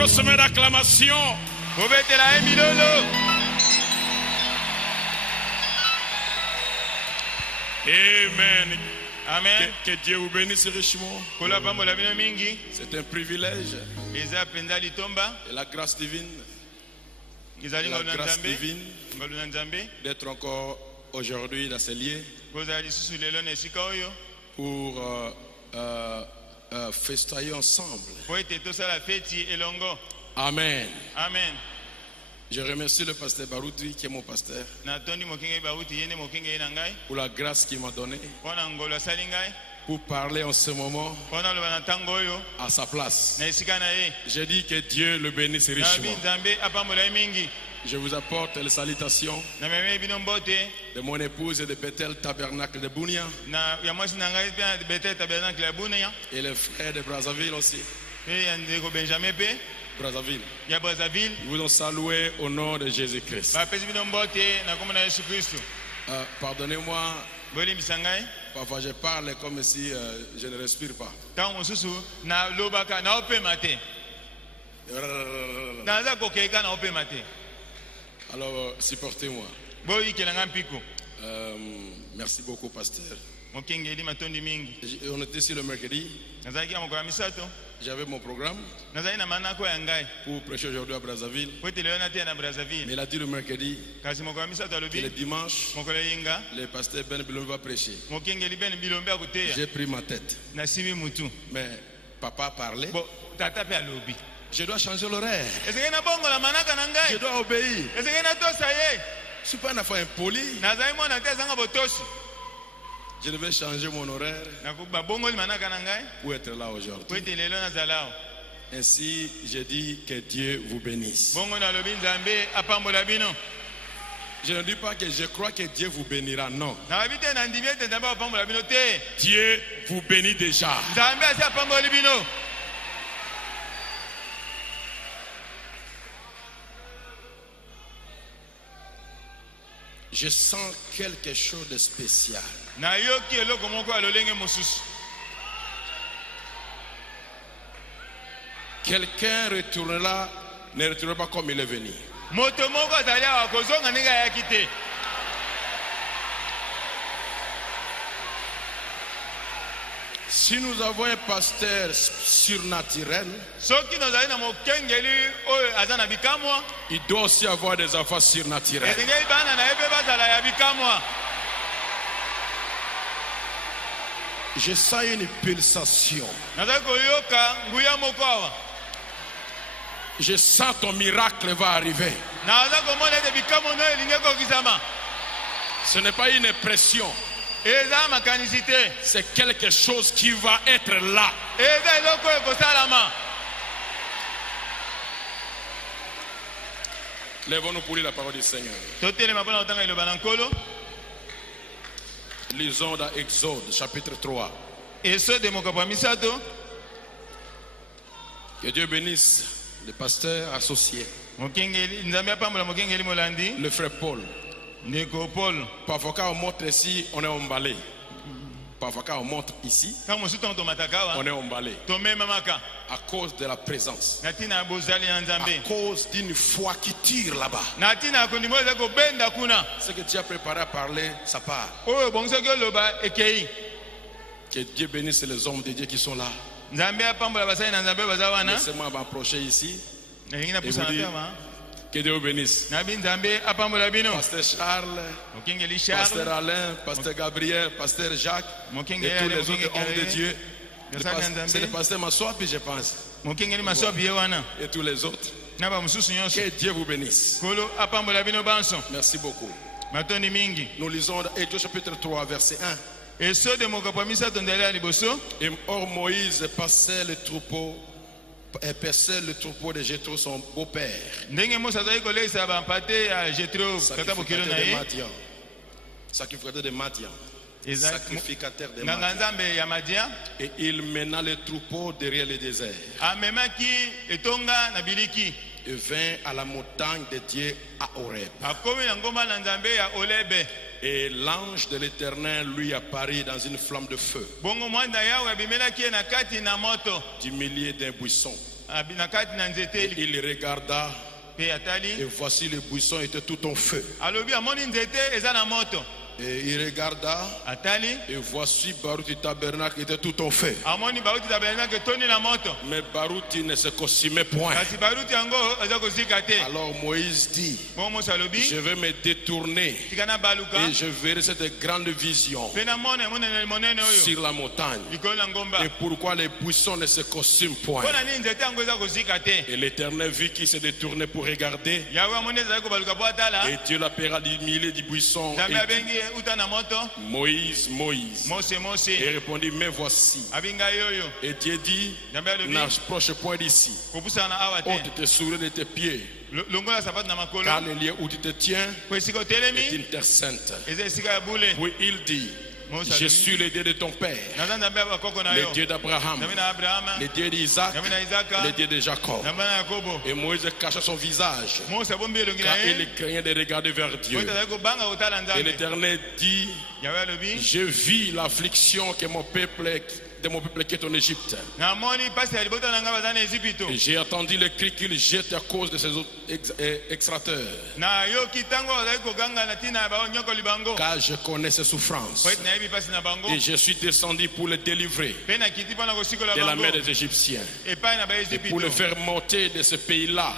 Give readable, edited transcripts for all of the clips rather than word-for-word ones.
grosse main d'acclamation. Amen. Amen. Que Dieu vous bénisse richement. C'est un privilège. Et la grâce divine. La grâce divine d'être encore aujourd'hui dans ces lieux pour festoyer ensemble. Amen. Amen. Je remercie le pasteur Barouti qui est mon pasteur pour la grâce qu'il m'a donnée pour parler en ce moment à sa place. Je dis que Dieu le bénisse richement. Je vous apporte les salutations de mon épouse et de Bethel Tabernacle de Bunia et les frères de Brazzaville aussi. Brazzaville. Ils vous ont salué au nom de Jésus-Christ. Pardonnez-moi, parfois je parle comme si je ne respire pas. Alors, supportez-moi. Merci beaucoup, pasteur. On était ici le mercredi. J'avais mon programme pour prêcher aujourd'hui à Brazzaville. Mais il a dit le mercredi et le dimanche, le pasteur Ben Bilom va prêcher. J'ai pris ma tête. Mais papa parlait. Je dois changer l'horaire. Je dois obéir. Je ne suis pas un enfant impoli. Je devais changer mon horaire pour être là aujourd'hui. Ainsi, je dis que Dieu vous bénisse. Je ne dis pas que je crois que Dieu vous bénira, non. Dieu vous bénit déjà. Je sens quelque chose de spécial. Quelqu'un ne retournera pas comme il est venu. Si nous avons un pasteur surnaturel, il doit aussi avoir des enfants surnaturels. Je sens une pulsation. Je sens ton miracle va arriver. Ce n'est pas une impression. C'est quelque chose qui va être là. Lèvons-nous pour lire la parole du Seigneur. Lisons dans Exode chapitre 3. Que Dieu bénisse le pasteur associé, le frère Paul. Parfois quand on montre ici, on est emballé. Parfois quand on montre ici, on est emballé. À cause de la présence. À cause d'une foi qui tire là-bas. Ce que Dieu a préparé à parler, ça part. Que Dieu bénisse les hommes de Dieu qui sont là. Laissez-moi m'approcher ici. Et vous dire, que Dieu vous bénisse. Pasteur Charles, Pasteur Alain, Pasteur Gabriel, Pasteur Jacques et tous les autres hommes de Dieu. C'est le pasteur Massoa, puis je pense. Et tous les autres. Que Dieu vous bénisse. Merci beaucoup. Nous lisons Exode chapitre 3, verset 1. Et or Moïse passait le troupeau. Et perçait le troupeau de Jéthro, son beau-père, sacrificateur de Madian. Sacrificateur de Madian. Et il mena le troupeau derrière le désert. Et vint à la montagne de Dieu à Horeb. Et l'ange de l'Éternel lui apparut dans une flamme de feu, du milieu d'un buisson. Et il regarda et voici les buissons étaient tout en feu. Et il regarda et voici Baruti tabernacle était tout en feu. Mais Baruti ne se consumait point. Alors Moïse dit, je vais me détourner et je verrai cette grande vision sur la montagne. Et pourquoi les buissons ne se consument point. Et l'Éternel vit qu'il se détournait pour regarder. Et Dieu l'appela du milieu du buisson. Moïse, Moïse. Et il répondit, mais voici. Et Dieu dit, n'approche point d'ici. Ôte tes souliers de tes pieds. Car le lieu où tu te tiens est une terre sainte. Oui, il dit, je suis le Dieu de ton père, le Dieu d'Abraham, le Dieu d'Isaac, le Dieu de Jacob. Et Moïse cacha son visage car il craignait de regarder vers Dieu. Et l'Éternel dit, je vis l'affliction que mon peuple qui est en Égypte. Et j'ai entendu le cri qu'il jette à cause de ses autres extracteurs. Car je connais ses souffrances. Et je suis descendu pour le délivrer de la main des Égyptiens. Et pour le faire monter de ce pays-là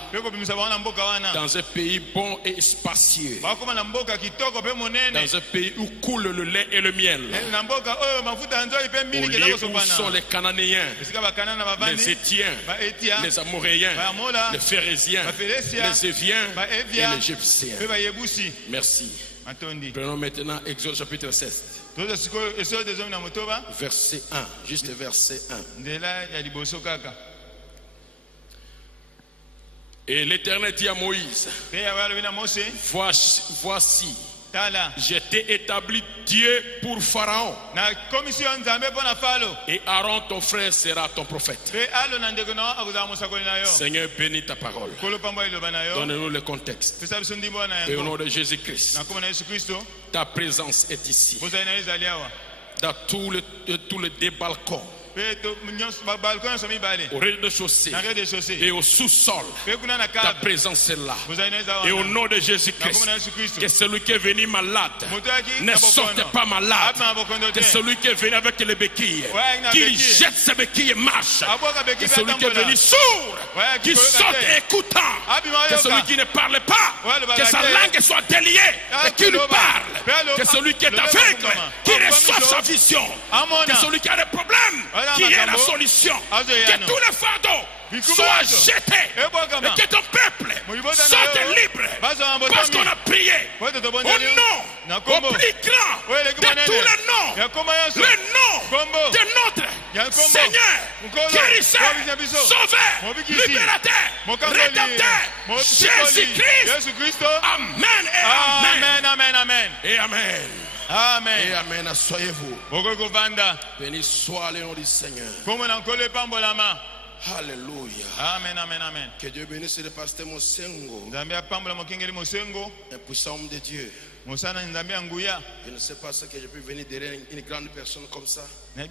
dans un pays bon et spacieux. Dans un pays où coule le lait et le miel. Au lieu où sont les Cananéens, les Étiens, les Amoréens, les Phérésiens, les Éviens et les Égyptiens. Merci. Prenons maintenant Exode chapitre 16. Verset 1. Juste verset 1. Et l'Éternel dit à Moïse, voici, je t'ai établi Dieu pour Pharaon. Et Aaron ton frère sera ton prophète. Seigneur, bénis ta parole. Donne-nous le contexte. Et au nom de Jésus-Christ, ta présence est ici. Dans tous les débalcons, au rez-de-chaussée et au sous-sol, ta présence est là. Et au nom de Jésus-Christ, que celui qui est venu malade ne sorte pas malade. Que celui qui est venu avec les béquilles, qu'il jette ses béquilles et marche. Que celui qui est venu sourd, qu'il sorte écoutant. Que celui qui ne parle pas, que sa langue soit déliée et qu'il lui parle. Que celui qui est aveugle, qu'il reçoive sa vision. Que celui qui a des problèmes, qui est la solution. Que tous les fardeaux soient jetés et que ton peuple sorte libre. Parce qu'on a prié au nom au plus grand de tous les noms, le nom de notre Seigneur, guérisseur, sauveur, libérateur, rédempteur, Jésus-Christ. Amen et amen. Amen, amen. Et amen. Amen. Et amen. Asseyez-vous. Béni soit le nom du Seigneur. Alléluia. Amen, amen, amen. Que Dieu bénisse le pasteur Mosengo, un puissant homme de Dieu. Je ne sais pas ce que je peux venir derrière une grande personne comme ça. Je ne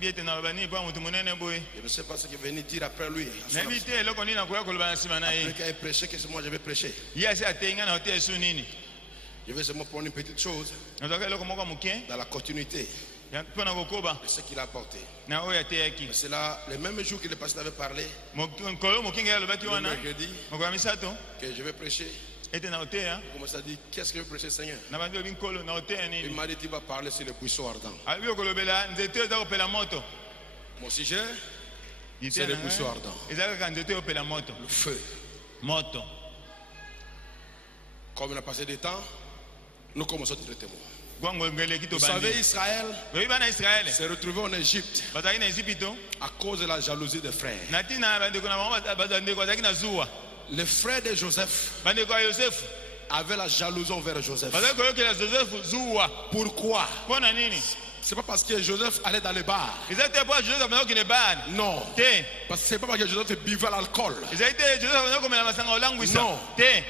sais pas ce que je vais venir dire après lui. Après qu'il ait prêché, que c'est moi je vais prêcher. Je vais seulement prendre une petite chose dans la continuité de ce qu'il a apporté. C'est là, le même jour que le pasteur avait parlé, le mercredi, que je vais prêcher. Il commence à dire, qu'est-ce que je veux prêcher, Seigneur? Il m'a dit, tu vas parler sur le buisson ardent. Mon sujet, c'est le buisson ardent. Le feu. Comme on a passé des temps, nous commençons à traiter. Vous savez, Israël s'est retrouvé en Égypte à cause de la jalousie des frères. Les frères de Joseph avaient la jalousie envers Joseph. Pourquoi? C'est pas parce que Joseph allait dans les bars. Non. Parce que c'est pas parce que Joseph buvait l'alcool. Non.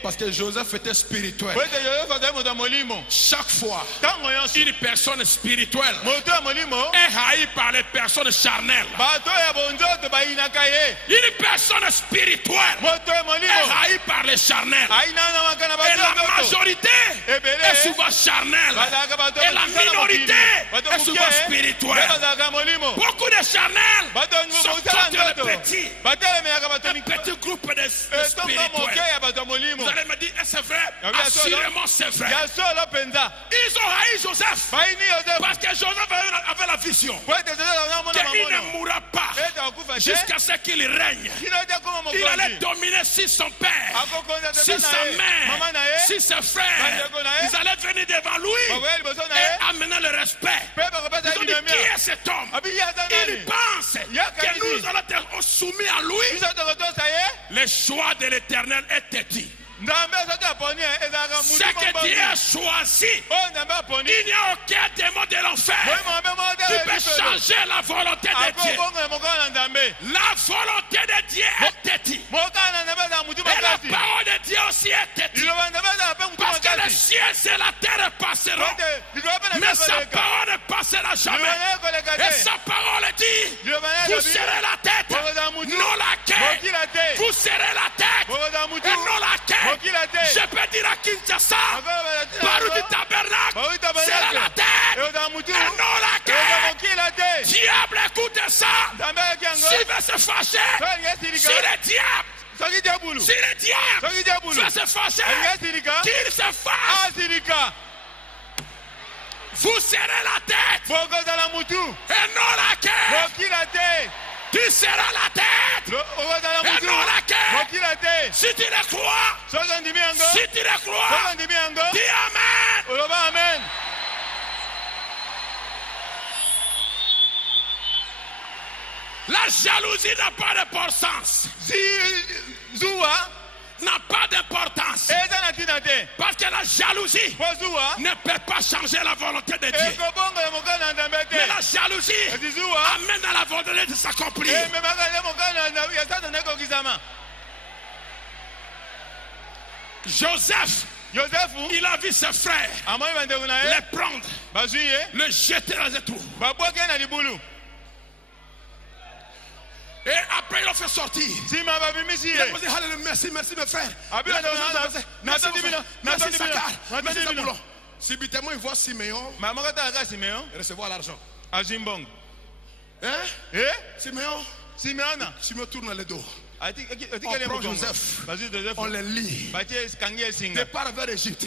Parce que Joseph était spirituel. Chaque fois une personne spirituelle est haïe par les personnes charnelles. Une personne spirituelle est haïe par les charnels. Et la majorité est souvent charnelle. Et la minorité est souvent spirituelle. Beaucoup de charnels sont contre les petits. Un petit groupe de spirituels. Vous allez me dire, c'est vrai? Assurément, c'est vrai. Ils ont haï Joseph parce que Joseph avait la vision qu'il ne mourra pas jusqu'à ce qu'il règne. Il allait dominer sur son père, sur sa mère, sur ses frères. Ils allaient venir devant lui et amener le respect. Ils ont dit, qui est cet homme? Il pense que nous allons être soumis à lui. Le choix de l'Éternel est têtu. Ce que Dieu a choisi, il n'y a aucun démon de l'enfer qui peut changer la volonté de Dieu. La volonté de Dieu est têtue. Et la parole de Dieu aussi est têtue. Parce que le ciel et la terre passeront, mais sa parole ne passera jamais. Et sa parole dit, vous serez la tête, non la queue. Vous serez la tête et non la queue. Je peux dire à Kinshasa, Barou du tabernacle, c'est la tête et non la queue. Diable, écoute ça. S'il veut se fâcher, si le diable, veut se fâcher, qu'il se fâche. Vous serez la tête et non la queue. Tu seras la tête et non la queue. Si tu le crois, dis Amen. La jalousie n'a pas d'importance. N'a pas d'importance. Parce que la jalousie ne peut pas changer la volonté de Dieu. Mais la jalousie amène à la volonté de s'accomplir. Joseph, il a vu ses frères les prendre, le jeter dans les trous. Et après, il a fait sortir. Il a dit, merci mes frères. Merci Sakar. Merci Zabulon. Subitement, il voit Siméon recevoir l'argent. Siméon tourne le dos. On prend Joseph. On le lit. Départ vers l'Égypte.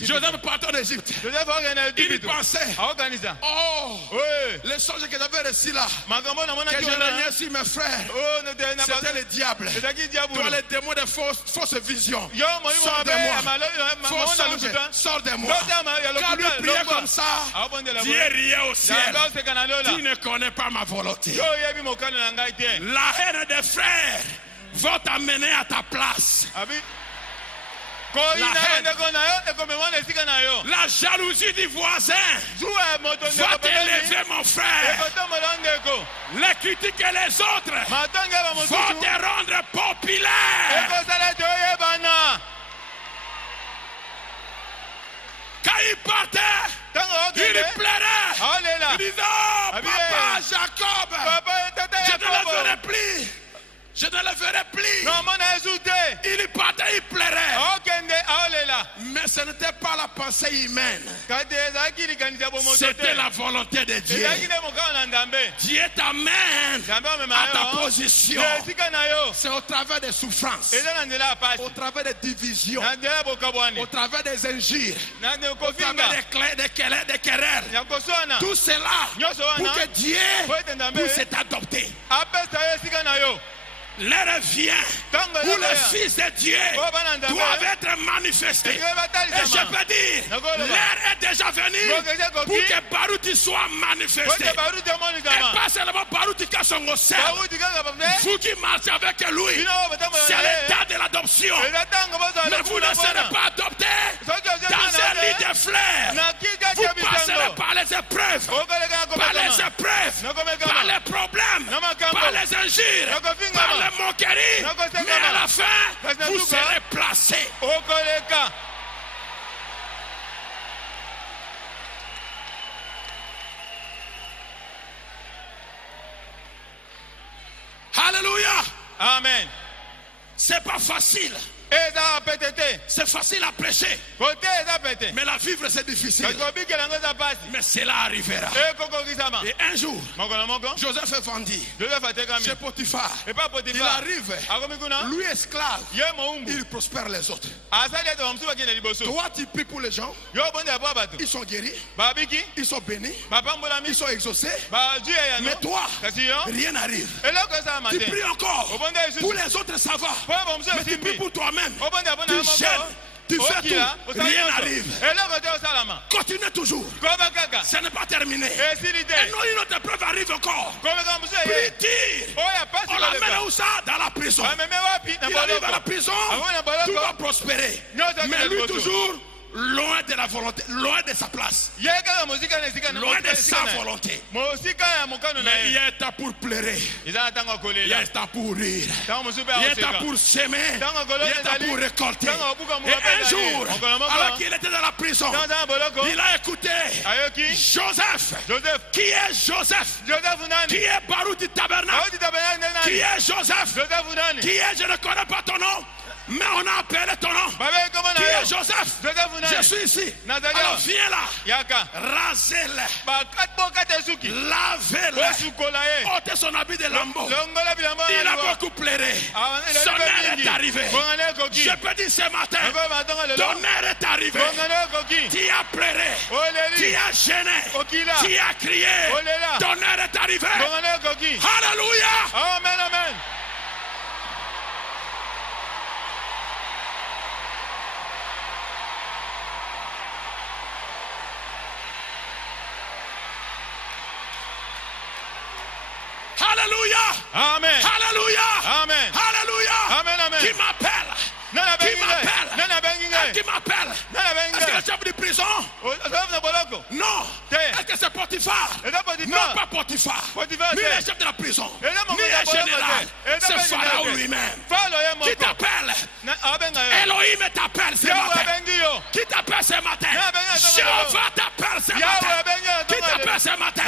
Joseph partait en Égypte. Il pensait, les songes que j'avais reçus là, que je régnais sur mes frères, c'était le diable. Toi, les démons de fausses visions, sors de moi. Faux songes, sors de moi. Quand lui priait comme ça, Dieu riait au ciel. Tu ne connais pas ma volonté. La haine des frères va t'amener à ta place. La jalousie du voisin va t'élever, mon frère. Les critiques et les autres vont te rendre populaire. Quand il partait, il pleurait. Il disait, oh, papa Jacob, je ne le verrai plus. Je ne le verrai plus. Il partait, il pleurait. Mais ce n'était pas la pensée humaine. C'était la volonté de Dieu. Dieu t'amène à ta position. C'est au travers des souffrances, au travers des divisions, au travers des injures, au travers des querelles. Tout cela pour que Dieu puisse t'adopter. L'heure vient où le Fils de Dieu doit être manifesté. Et je peux dire, l'heure est déjà venue pour que Baruti soit manifesté. Et pas seulement Baruti Kassongosel. Vous qui marchez avec lui, c'est l'état de l'adoption. Mais vous ne serez pas adopté dans un lit de fleurs. Vous passerez par les épreuves. épreuves, par les épreuves, par les problèmes, par les injures, par les moqueries, mais à la fin, vous serez placés. Alléluia. Amen. C'est pas facile. C'est facile à prêcher, mais la vivre c'est difficile. Mais cela arrivera. Et un jour, Joseph est vendu chez Potiphar. Il arrive, lui esclave, il prospère les autres. Toi tu pries pour les gens, ils sont guéris, ils sont bénis, ils sont exaucés. Mais toi, rien n'arrive. Tu pries encore pour les autres, ça va. Mais tu pries pour toi-même. Tu gênes, tu fais tout, rien n'arrive. Continue toujours. Ce n'est pas terminé. Et non, une autre épreuve arrive encore. Prie, tire. On l'amène où ça? Dans la prison. Il arrive à la prison, tout va prospérer. Mais lui toujours loin de la volonté, loin de sa place, loin de sa volonté. Mais il y a un temps pour pleurer, il y a un temps pour rire, il y a un temps pour s'aimer, il y a un temps pour récolter. Et un jour, alors qu'il était dans la prison, il a écouté Joseph. Qui est Joseph? Qui est Baruch du tabernacle? Qui est Joseph? Qui est? Je ne connais pas ton nom, mais on a appelé ton nom. Qui est Joseph? Je suis ici. Alors viens là. Rasez-le. Lavez-le. Ôtez son habit de lambeau. Il a beaucoup pleuré. Son heure est arrivée. Je peux dire ce matin, ton heure est arrivée. Tu as pleuré, tu as gêné, tu as crié. Ton heure est arrivée. Alléluia. Amen, amen. Alléluia. Amen. Alléluia. Amen. Alléluia. Amen, amen. Qui m'appelle? Qui m'appelle? Qui m'appelle? Est-ce que le chef de prison? Non. Est-ce que c'est Potiphar? Non, pas Potiphar. Ni le chef de la prison, ni le général. C'est Pharaon lui-même. Qui t'appelle? Elohim t'appelle ce matin. Qui t'appelle ce matin? Jéhovah t'appelle ce matin. Qui t'appelle ce matin?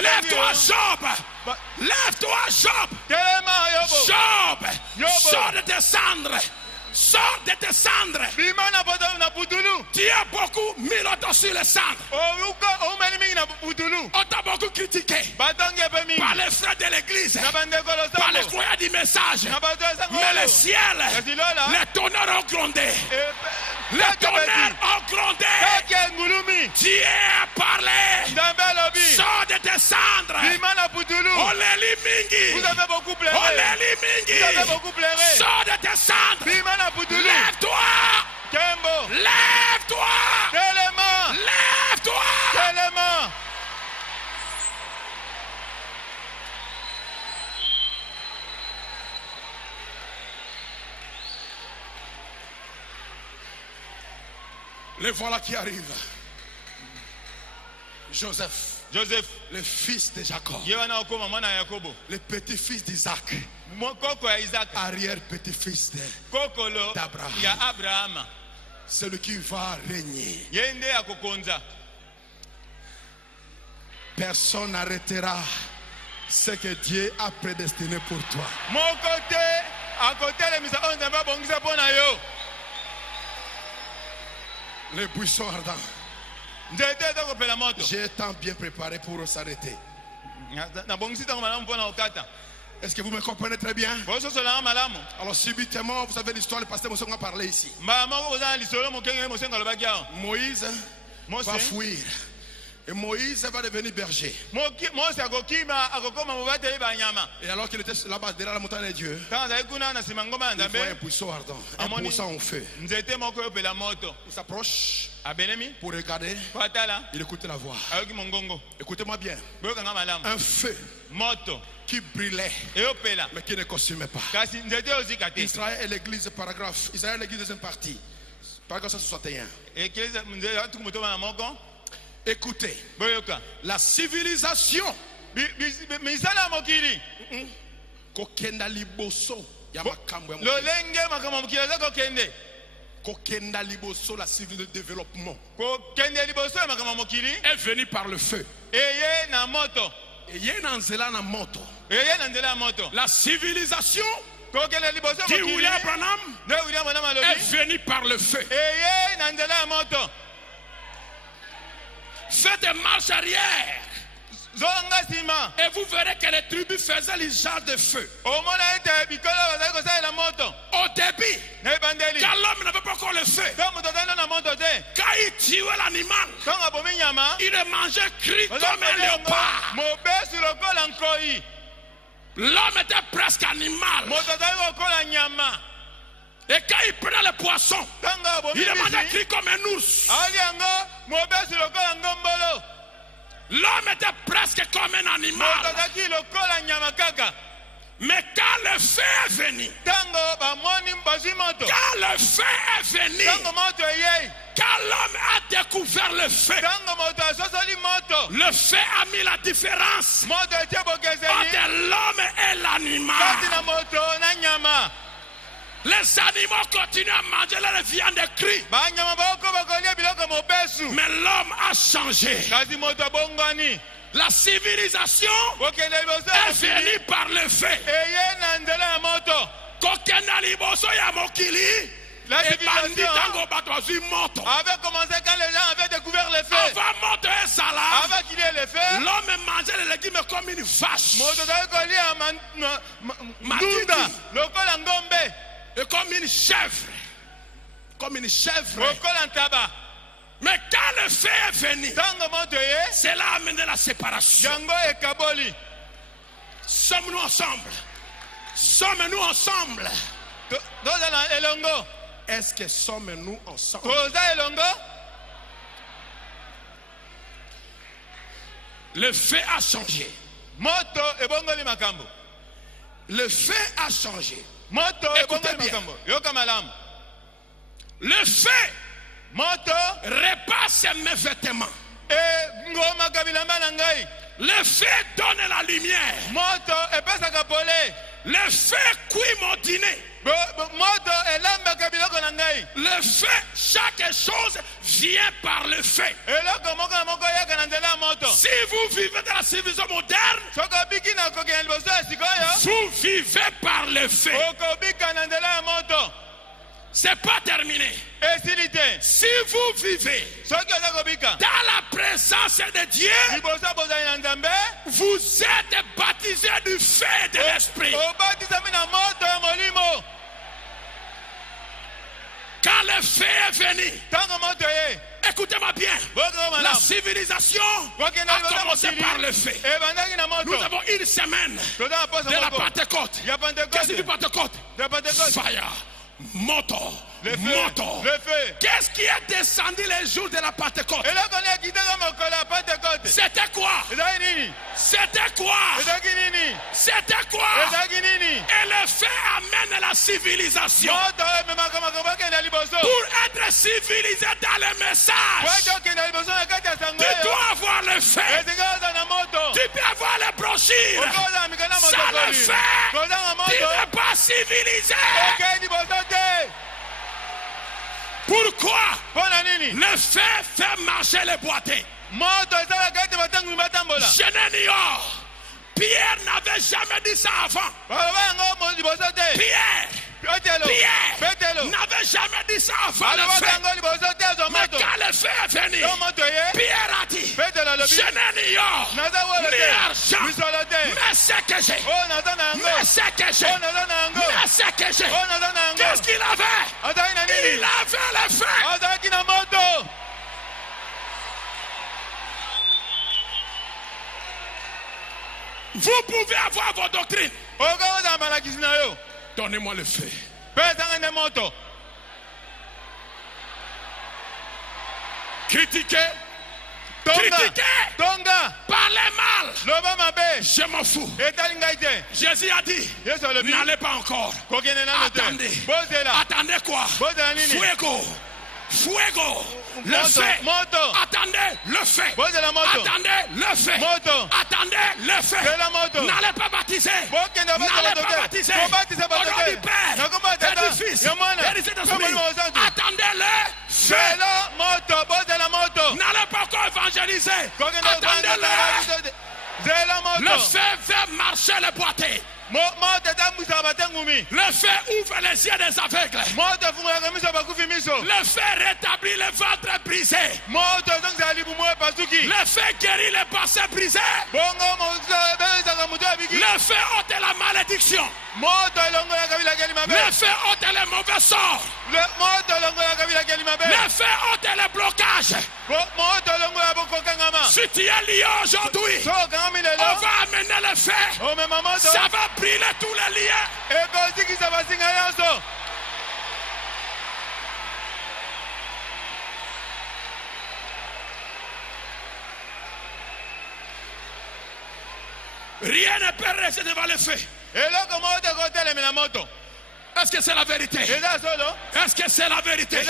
Lève-toi, Job. Lève-toi, Job. Job, sors de tes cendres. Sors de tes cendres. Tu as beaucoup mis l'autre sur les cendres. On t'a beaucoup critiqué par les frères de l'église, par les croyants du message. Mais le ciel, les tonnerres ont grondé. Les tonnerres ont grondé. Dieu a parlé. Sors de tes cendres. Oleli mingi. Oleli mingi. Sors de tes cendres. Lève-toi. Lève-toi. Lève-toi. Le voilà qui arrive. Joseph, le fils de Jacob, le petit-fils d'Isaac, arrière-petit-fils d'Abraham, celui qui va régner. Personne n'arrêtera ce que Dieu a prédestiné pour toi. Les buissons ardents, j'ai tant bien préparé pour s'arrêter. Est-ce que vous me comprenez très bien? Alors subitement, vous savez l'histoire, le pasteur Moussonga a parlé ici. Moïse va fuir. Et Moïse va devenir berger. Et alors qu'il était là-bas derrière la montagne de Dieu, il voit un buisson ardent, un buisson en feu. Il s'approche pour regarder. Il écoute la voix. Écoutez-moi bien. Un feu qui brûlait mais qui ne consumait pas. Israël et l'église, paragraphe. Israël et l'église, deuxième partie. Paragraphe 161. Écoutez, la civilisation misala mokili kokenda liboso ya makambo ya lolenge makambo mokili za kokende kokenda liboso, la civilisation de développement kokende liboso ya makambo mokili est venue par le feu. eye na moto, eye na nzela na moto, eye na nzela moto. La civilisation kokende liboso dit mokili William Branham est venue par le feu. eye na nzela moto. Faites des marches arrière et vous verrez que les tribus faisaient l'usage de feu. Au début, quand l'homme n'avait pas encore le feu, quand il tuait l'animal, il le mangeait cru comme un léopard. L'homme était presque animal. Et quand il prenait le poisson, il le mangeait cru comme un ours. L'homme était presque comme un animal. Mais quand le feu est venu, quand le feu est venu, quand l'homme a découvert le feu a mis la différence entre l'homme et l'animal. Les animaux continuent à manger leur viande crue. Mais l'homme a changé. La civilisation est venue par le feu. Avait commencé quand les gens avaient découvert le feu. Avant qu'il ait le feu, l'homme mangeait les légumes comme une vache. Et comme une chèvre. Comme une chèvre. Mais quand le feu est venu, cela a amené la séparation. Sommes-nous ensemble? Sommes-nous ensemble? Est-ce que sommes-nous ensemble? Le feu a changé. Le feu a changé. Écoutez bien. Le feu repasse mes vêtements. Le feu donne la lumière. Le feu cuit mon dîner. Le feu, chaque chose vient par le feu. Si vous vivez dans la civilisation moderne, vous vivez par le feu. C'est pas terminé. Si vous vivez dans la présence de Dieu, vous êtes baptisés du feu de l'esprit. Quand le feu est venu, écoutez-moi bien, la civilisation a commencé par le feu. Nous avons une semaine de la Pentecôte. Qu'est-ce que c'est du Pentecôte? Fire. Moto. Qu'est-ce qui est descendu les jours de la Pentecôte? C'était quoi? C'était quoi? C'était quoi? Et le feu amène la civilisation. Pour être civilisé dans le message, tu dois avoir le feu. Tu peux avoir les brochures. Sans le feu, tu n'es pas civilisé. Pourquoi? Le feu fait marcher les boîtiers. Je n'ignore. Pierre n'avait jamais dit ça avant. Pierre n'avait jamais dit ça avant le feu. Mais quand le feu est venu, Pierre a dit, je n'ignore ni argent, mais ce que j'ai. Qu'est-ce qu'il avait? Il avait le feu. Vous pouvez avoir vos doctrines. Donnez-moi le feu. Critiquez. Parlez mal. Je m'en fous. Jésus a dit, n'allez pas encore. Attendez quoi? Fuego. Fuego. Le feu. Moto. Attendez le feu. La moto. Attendez le feu. Moto. Attendez le feu. La moto. N'allez pas baptiser. N'allez pas baptiser. Au nom du Père et du Fils et du Saint-Esprit. Attendez-le feu. La moto. La moto. N'allez pas encore évangéliser. Attendez-le. Le feu fait marcher les boîtiers. Le feu ouvre les yeux des aveugles. Le feu rétablit les ventres brisés. Le feu guérit les bassins brisés. Le feu ôte la malédiction. Le feu ôte les mauvais sorts. Le feu ôte les blocages. Si tu es lié aujourd'hui, on va amener le feu. Ça va brûler tous les liens. Rien ne peut rester devant le feu. Est-ce que c'est la vérité? Est-ce que c'est la vérité?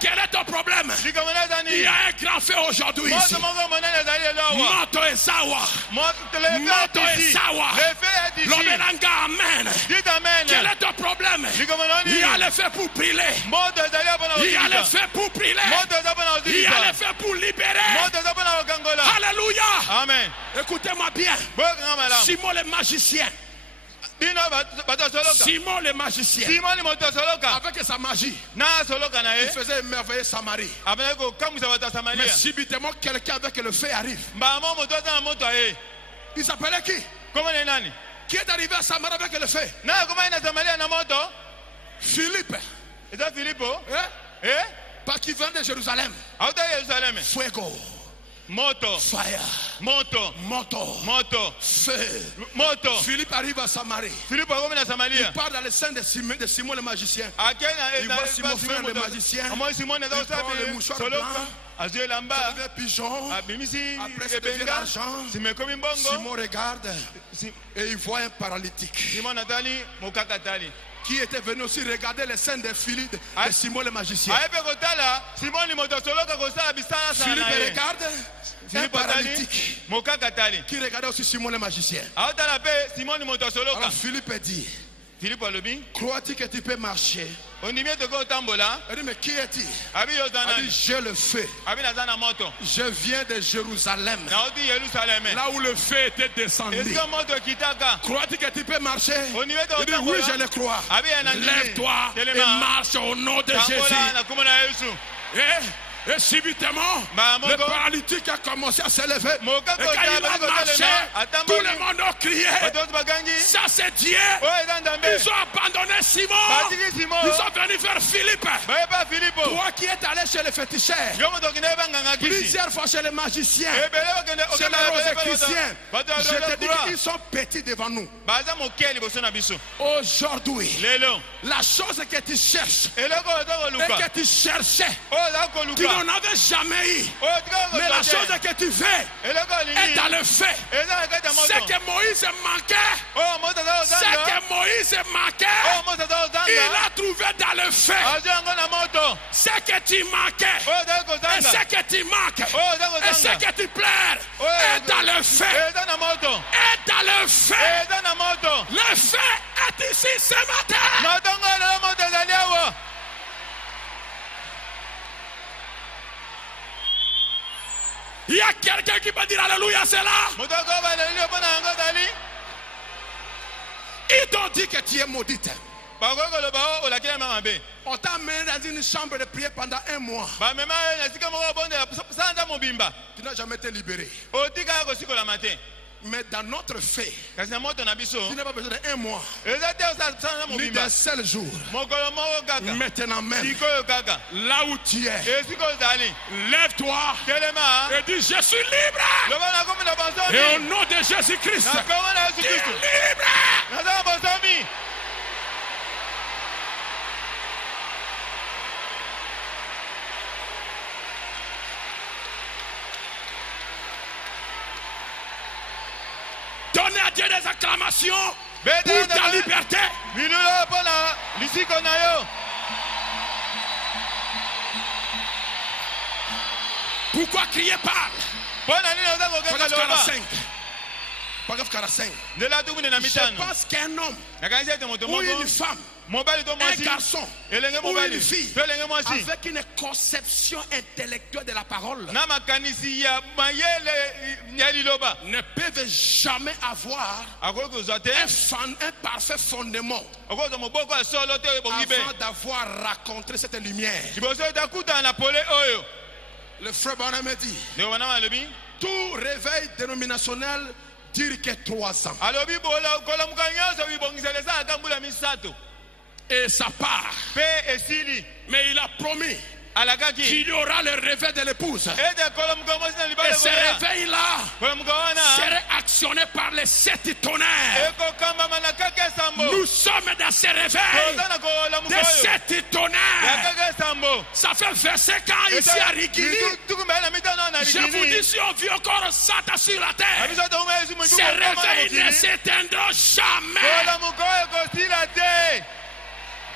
Quel est ton problème? Il y a un grand feu aujourd'hui ici. Moto et sawa. Moto et sawa. L'obélanga, amen. Quel est ton problème? Il y a le feu pour brûler. Il y a le feu pour brûler. Il y a le feu pour libérer. Alléluia. Amen. Écoutez-moi bien. Simon le magicien. Simon le magicien, avec sa magie, il faisait merveiller Samarie. Mais subitement quelqu'un avec le feu arrive. Il s'appelait qui? Qui est arrivé à Samarie avec le feu? Philippe. Parce qu'il vient de Jérusalem. Fuego. Moto. Fire. Moto. Feu. Moto. Philippe arrive à Samarie. Il part dans le sein de Simon le magicien. Il voit Simon faire le magicien. Il prend le mouchoir blanc. Il devient pigeon. Après c'est devient argent. Simon regarde et il voit un paralytique qui était venu aussi regarder les scènes de Philippe, de Simon le magicien. Philippe regarde un paralytique qui regardait aussi Simon le magicien. Alors Philippe dit, crois-tu que tu peux marcher? Il dit, mais qui es-tu? Il dit, j'ai le feu. Je viens de Jérusalem, là où le feu était descendu. Crois-tu que tu peux marcher? Il dit, oui, je le crois. Lève-toi et marche au nom de Jésus. Et subitement, le paralytique a commencé à se lever. Et quand il a marché, tout le monde a crié. Ça c'est Dieu. Ils ont abandonné Simon. Ils sont venus vers Philippe. Toi qui es allé chez le féticheur, plusieurs fois chez les magiciens, chez les rosicruciens, je te dis qu'ils sont petits devant nous. Aujourd'hui, la chose que tu cherches et que tu cherchais, tu n'en avais jamais eu. Mais la chose que tu fais est dans le fait. C'est que Moïse manquait. C'est que Moïse manquait. Il a trouvé dans le fait. C'est que tu manquais. Et c'est que tu manques. Et c'est que tu pleures. Et dans le fait. Et dans le fait. Le fait est ici ce matin. Il y a quelqu'un qui peut dire alléluia, c'est là. Ils t'ont dit que tu es maudite. On t'a amené dans une chambre de prière pendant 1 mois. Tu n'as jamais été libéré. Mais dans notre fait, tu n'as pas besoin d'1 mois, ni d'un seul jour. Maintenant même, là où tu es, lève-toi et dis, je suis libre. Et au nom de Jésus-Christ, tu es libre. Donnez à Dieu des acclamations pour ta liberté. Pourquoi crier parle? Paragraphe 45. Paragraphe 45. Je pense qu'un homme ou une femme, un garçon ou une fille avec une conception intellectuelle de la parole ne peuvent jamais avoir un parfait fondement avant d'avoir rencontré cette lumière. Le frère Branham dit, tout réveil dénominationnel dure que 3 ans. Et ça part. Mais il a promis qu'il y aura le réveil de l'épouse. Et ce réveil-là serait actionné par les 7 tonnerres. Nous sommes dans ce réveil des 7 tonnerres. Ça fait 25 ans ici à Rigini. Je vous dis, si on vit encore 100 ans sur la terre, ce réveil ne s'éteindra jamais.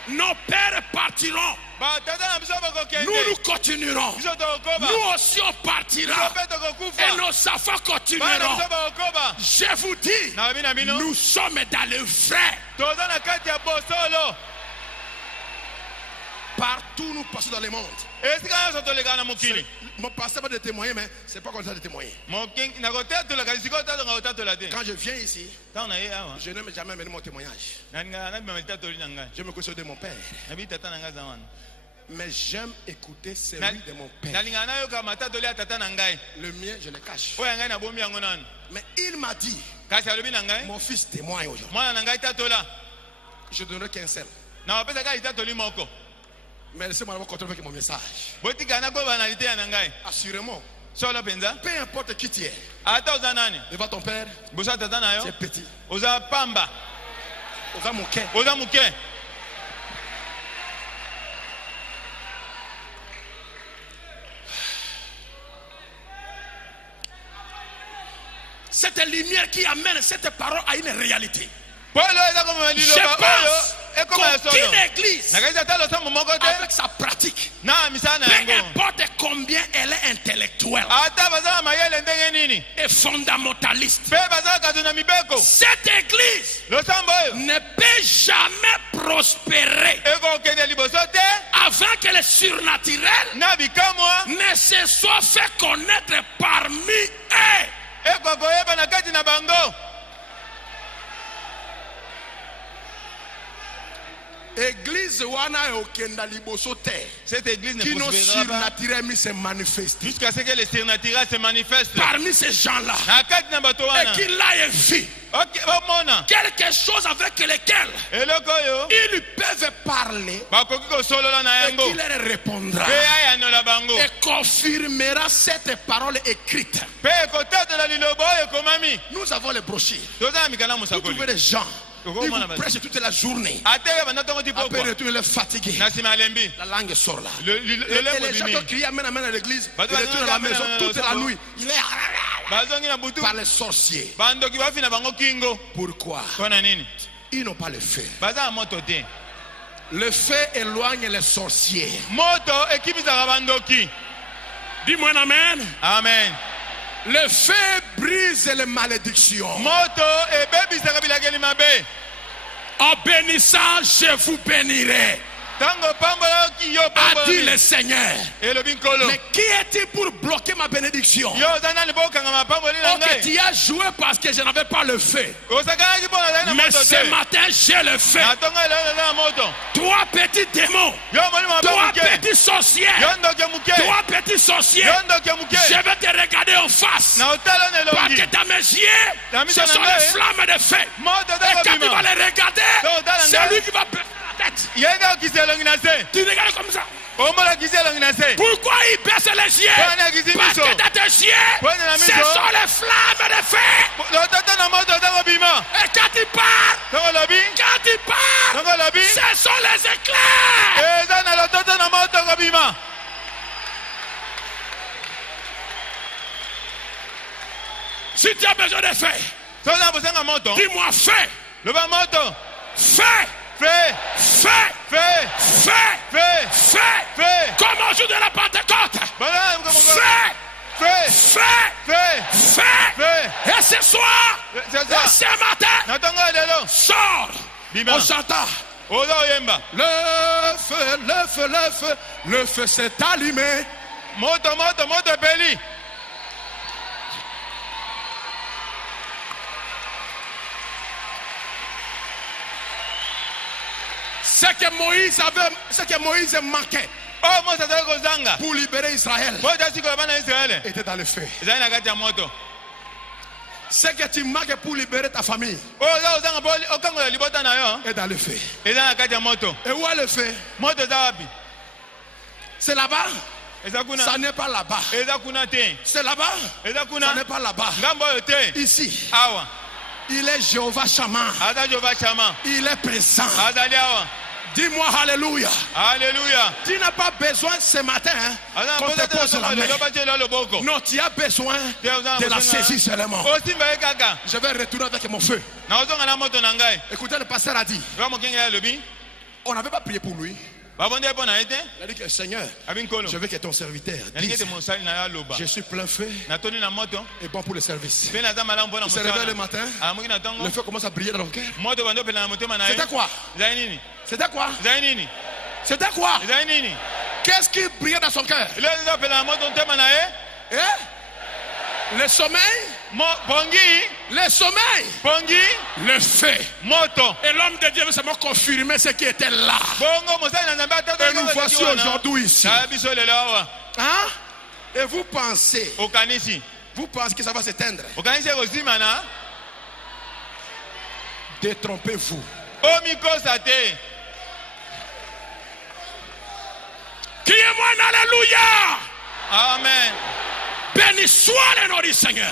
Nos pères partiront. Nous continuerons. Nous aussi on partira. Et nos enfants continueront. Je vous dis, nous sommes dans le vrai. Partout nous passons dans le monde. Mon pasteur va de témoigner, mais c'est pas comme ça de témoigner. Quand je viens ici, je n'aime jamais amener mon témoignage. Je me connais de mon père. Mais j'aime écouter celui de mon père. Le mien, je le cache. Mais il m'a dit, mon fils témoigne aujourd'hui. Je ne donnerai qu'un seul. Mais laissez-moi avoir contrôle avec mon message. Assurément. Peu importe qui tu es. Devant ton père, tu es petit. Osa mouké. Cette lumière qui amène cette parole à une réalité. Je pense qu'aucune église avec sa pratique, peu importe combien elle est intellectuelle et fondamentaliste, cette église ne peut jamais prospérer avant que le surnaturel ne se soit fait connaître parmi eux. Église wana okenda liboso te. Cette église ne prospérera pas jusqu'à ce que le surnaturel se manifeste parmi ces gens-là et qu'il aille vu quelque chose avec lequel ils peuvent parler et qu'il leur répondra et confirmera cette parole écrite. Nous avons les brochures. Vous trouvez des gens, ils vous prêchent toute la journée. Après retourner le fatigué, la langue sort là. Et les gens qui crient amène à l'église, ils retournent à la maison toute la nuit. Il est par les sorciers. Pourquoi? Ils n'ont pas le feu. Le feu éloigne les sorciers. Dis-moi amen. Amen. Le feu brise les malédictions. En bénissant, je vous bénirai, a dit le Seigneur. Mais qui est-il pour bloquer ma bénédiction? Ok, tu as joué parce que je n'avais pas le feu. Mais ce matin, j'ai le feu. Toi, petit démon, toi, petit sorcier, toi, petit sorcier, je vais te regarder en face. Parce que dans mes yeux, ce sont les flammes de feu. Et quand tu vas les regarder, c'est lui qui va perdre la tête. Tu regardes comme ça. Pourquoi il baisse les yeux? Parce que dans tes yeux, ce sont les flammes de feu. Et quand il parle, ce sont les éclairs. Si tu as besoin de feu, dis-moi feu. Feu. Comme au jour de la Pentecôte. Feu. On chanta. Le feu, le feu, le feu, le feu s'est allumé. Moto, moto, moto, Béli. Ce que Moïse manquait pour libérer Israël était dans le feu. Ce que tu manques pour libérer ta famille est dans le feu. Et où est le feu? C'est là-bas. Ça n'est pas là-bas. C'est là-bas. Ça n'est pas là-bas. Ici. Il est Jéhovah Shammah. Il est présent. Dis-moi Alléluia. Alléluia. Tu n'as pas besoin ce matin qu'on te pose la main. Non, tu as besoin de la saisie seulement. Je vais retourner avec mon feu. Écoutez, le pasteur a dit, on n'avait pas prié pour lui. Il a dit que Seigneur, je veux que ton serviteur dise, je suis plein feu et bon pour le service. Il se réveille le matin, le feu commence à briller dans le cœur. C'était quoi? C'était quoi? C'était quoi? Qu'est-ce qui brillait dans son cœur? Le sommeil? Le sommeil? Le feu. Et l'homme de Dieu veut seulement confirmer ce qui était là. Et nous voici aujourd'hui ici. Hein? Et vous pensez que ça va s'éteindre? Détrompez-vous. Criez-moi un Alléluia. Amen. Béni soit le nom du Seigneur.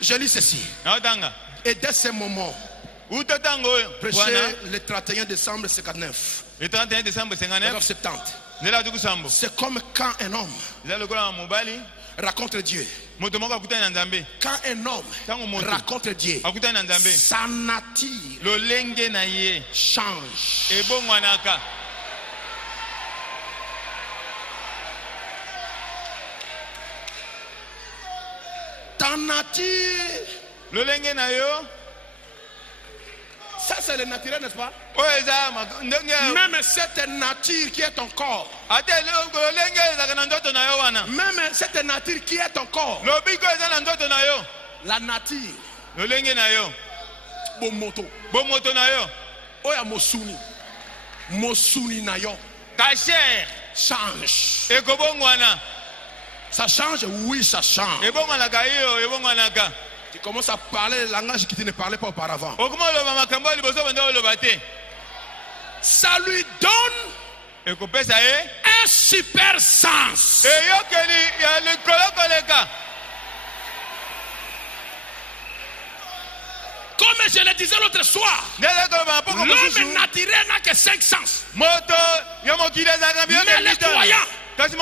Je lis ceci. Et dès ce moment, prêché le 31 décembre 59. Le 31 décembre 59. 70. C'est comme quand un homme rencontre Dieu. Quand un homme rencontre Dieu, sa nature change. Ta nature, ça c'est le naturel, n'est-ce pas? Même cette nature qui est ton corps, même cette nature qui est ton corps, la nature, bomoto nayo, oya mosuni nayo, ta chair change. Ça change? Oui, ça change. Tu commences à parler le langage que tu ne parlais pas auparavant. Ça lui donne un super sens. Comme je le disais l'autre soir, l'homme naturel n'a que 5 sens. Mais les croyants, quand il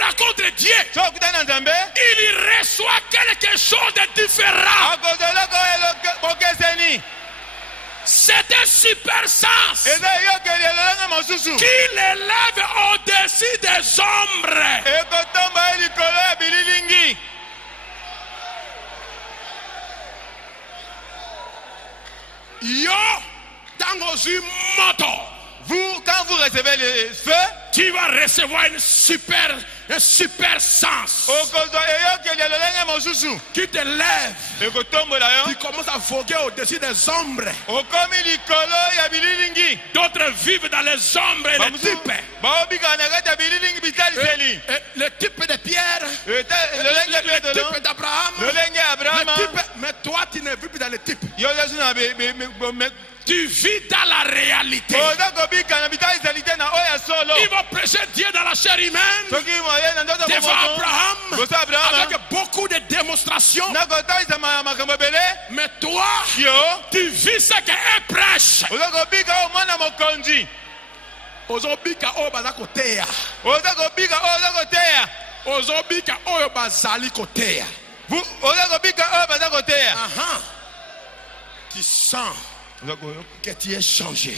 rencontre Dieu, il reçoit quelque chose de différent. C'est un super sens qui l'élève au-dessus des ombres. Yo, tangozu moto. Vous, quand vous recevez le feu, tu vas recevoir un super sens qui te lève. Tu commences à voguer au-dessus des ombres. D'autres vivent dans les ombres et les types. Le type de Pierre, le type d'Abraham, mais toi tu ne vis plus dans le type. Tu vis dans la réalité. Il va prêcher Dieu dans la chair humaine devant Abraham avec beaucoup de démonstrations. Mais toi, tu vis ce qu'elle prêche. Ozobika oyo baza koteya. Ozobika oyo bazali koteya. Tu sens que tu es changé.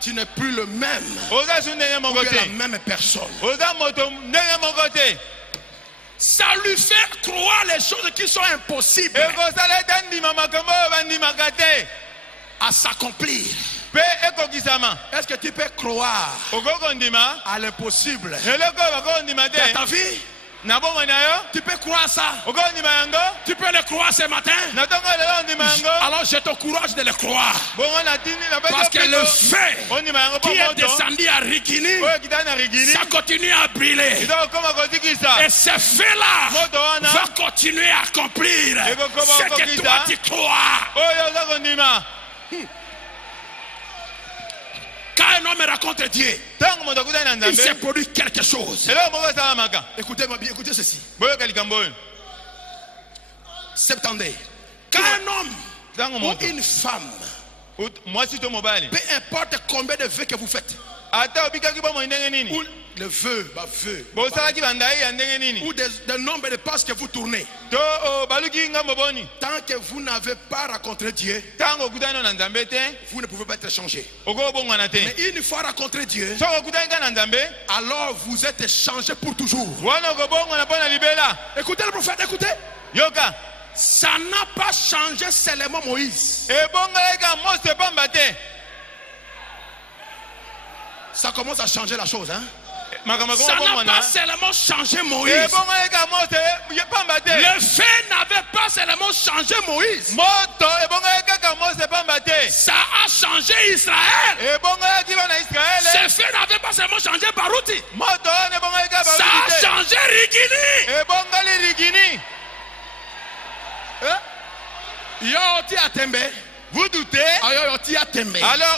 Tu n'es plus le même. Tu es la même personne. Ça lui fait croire les choses qui sont impossibles à s'accomplir. Est-ce que tu peux croire à l'impossible dans ta vie? Tu peux croire ça? Tu peux le croire ce matin? Alors je t'encourage de le croire. Parce que le feu qui est descendu à Rigini, ça continue à brûler. Et ce feu-là va continuer à accomplir ce que toi tu crois. Quand un homme rencontre Dieu, il s'est produit quelque chose. Écoutez-moi bien, écoutez ceci. Septendez. Quand un homme ou une femme, peu importe combien de vœux que vous faites, ou le vœu, ou le nombre de passes que vous tournez, tant que vous n'avez pas rencontré Dieu, vous ne pouvez pas être changé. Mais une fois rencontré Dieu, alors vous êtes changé pour toujours. Écoutez le prophète, écoutez. Ça n'a pas changé seulement Moïse. Ça commence à changer la chose, hein? Ça n'a pas seulement changé Moïse. Le fait n'avait pas seulement changé Moïse. Ça a changé Israël. Ce fait n'avait pas seulement changé Barouti. Ça a changé Rigini. Vous doutez? Alors